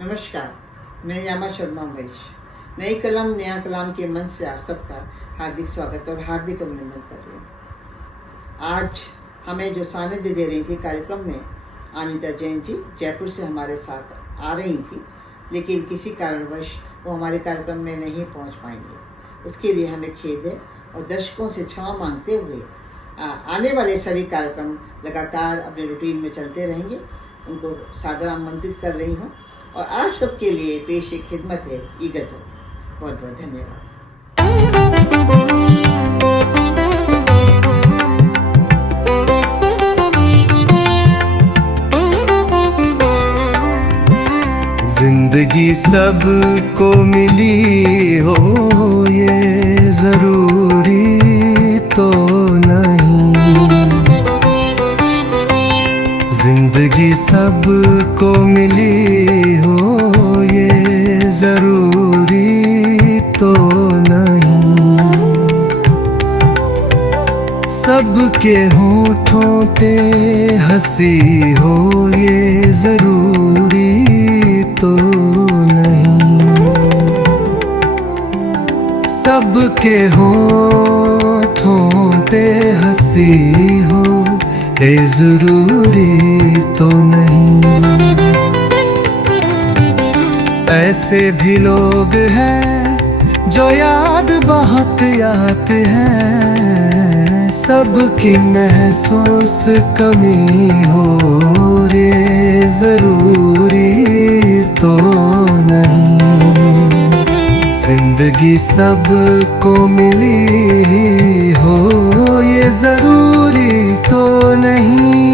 नमस्कार, मैं यामा शर्मा वैश्य नई कलम नया कलाम के मंच से आप सबका हार्दिक स्वागत और हार्दिक अभिनंदन कर रही हूँ। आज हमें जो सानिध्य दे रही थी कार्यक्रम में अनीता जैन जी जयपुर से हमारे साथ आ रही थी, लेकिन किसी कारणवश वो हमारे कार्यक्रम में नहीं पहुँच पाएंगे। उसके लिए हमें खेद है और दर्शकों से क्षमा मांगते हुए आने वाले सभी कार्यक्रम लगातार अपने रूटीन में चलते रहेंगे। उनको सादर आमंत्रित कर रही हूँ और आप सबके लिए पेश एक खिदमत है ई गज़ल। बहुत बहुत धन्यवाद। जिंदगी सबको मिली हो ये जरूरी तो नहीं, जिंदगी सबको मिली हो ये जरूरी तो नहीं, सबके होठों पे हंसी हो ये जरूरी तो नहीं, सबके होठों पे हंसी हो ये जरूरी तो नहीं। ऐसे भी लोग हैं जो याद बहुत आते हैं, सबकी महसूस कमी हो रे जरूरी तो नहीं, जिंदगी सबको मिली हो ये जरूरी तो नहीं।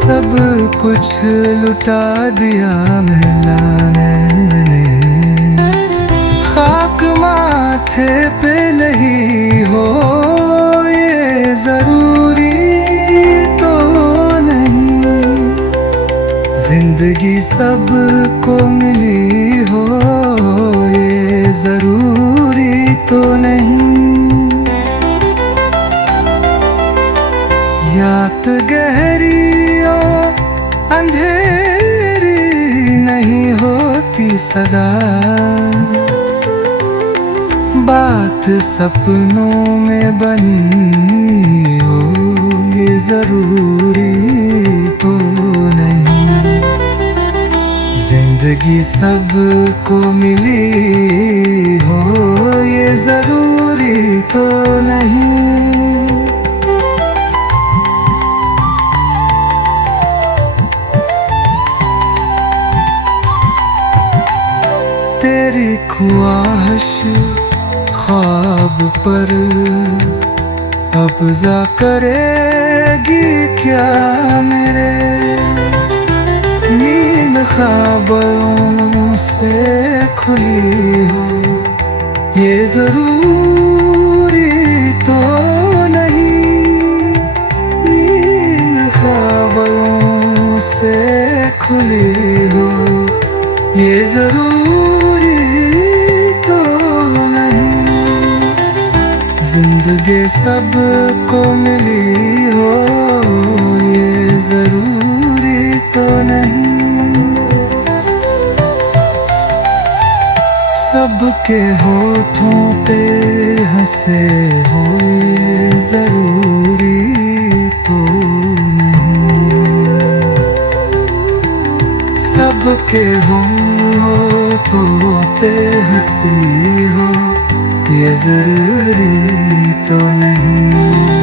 सब कुछ लुटा दिया मैंने, खाक माथे पे नहीं हो ये जरूरी तो नहीं, जिंदगी सबको मिली हो ये जरूरी तो नहीं। याद गहरी अंधेरी नहीं होती सदा, बात सपनों में बनी हो ये जरूरी तो नहीं, जिंदगी सबको मिली हो ये जरूरी तो नहीं। तेरी ख्वाहिश ख्वाब पर कब्जा करेगी क्या मेरे, नींद ख्वाबों से खुली हो ये जरूरी तो नहीं, नींद ख्वाबों से खुली हो ये जरूरी तो नहीं, जिंदगी सबको मिली हो ये जरूरी तो नहीं, सबके होठों पे हंसे हो ये जरूरी तो नहीं, सबके होठों पे हंसी हो ये जरूरी तो नहीं।